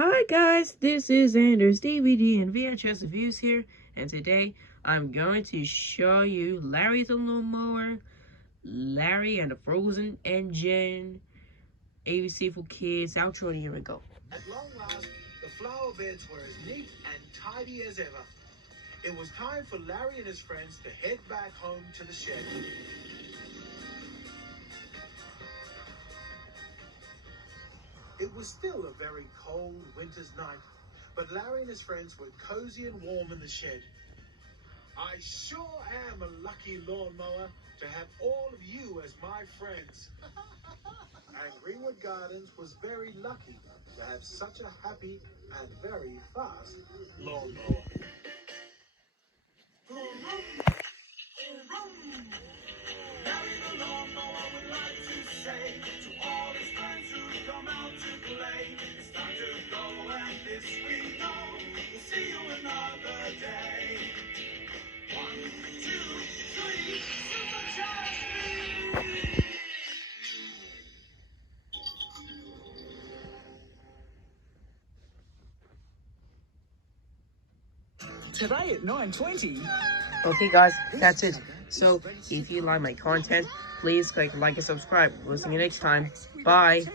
Hi guys, this is Anders DVD and VHS Reviews here, and today I'm going to show you Larry the Lawnmower, Larry and the Frozen Engine, ABC for Kids, outro, and here we go. At long last, the flower beds were as neat and tidy as ever. It was time for Larry and his friends to head back home to the shed. It was still a very cold winter's night, but Larry and his friends were cozy and warm in the shed. I sure am a lucky lawnmower to have all of you as my friends. And Greenwood Gardens was very lucky to have such a happy and very fast lawnmower. Larry the lawnmower would like to say to all his friends who come out to play, it's time to go and this we know, we'll see you another day. 1, 2, 3, supercharge me! Today at 9:20. Okay guys, that's it. So, if you like my content, please click like and subscribe. We'll see you next time. Bye!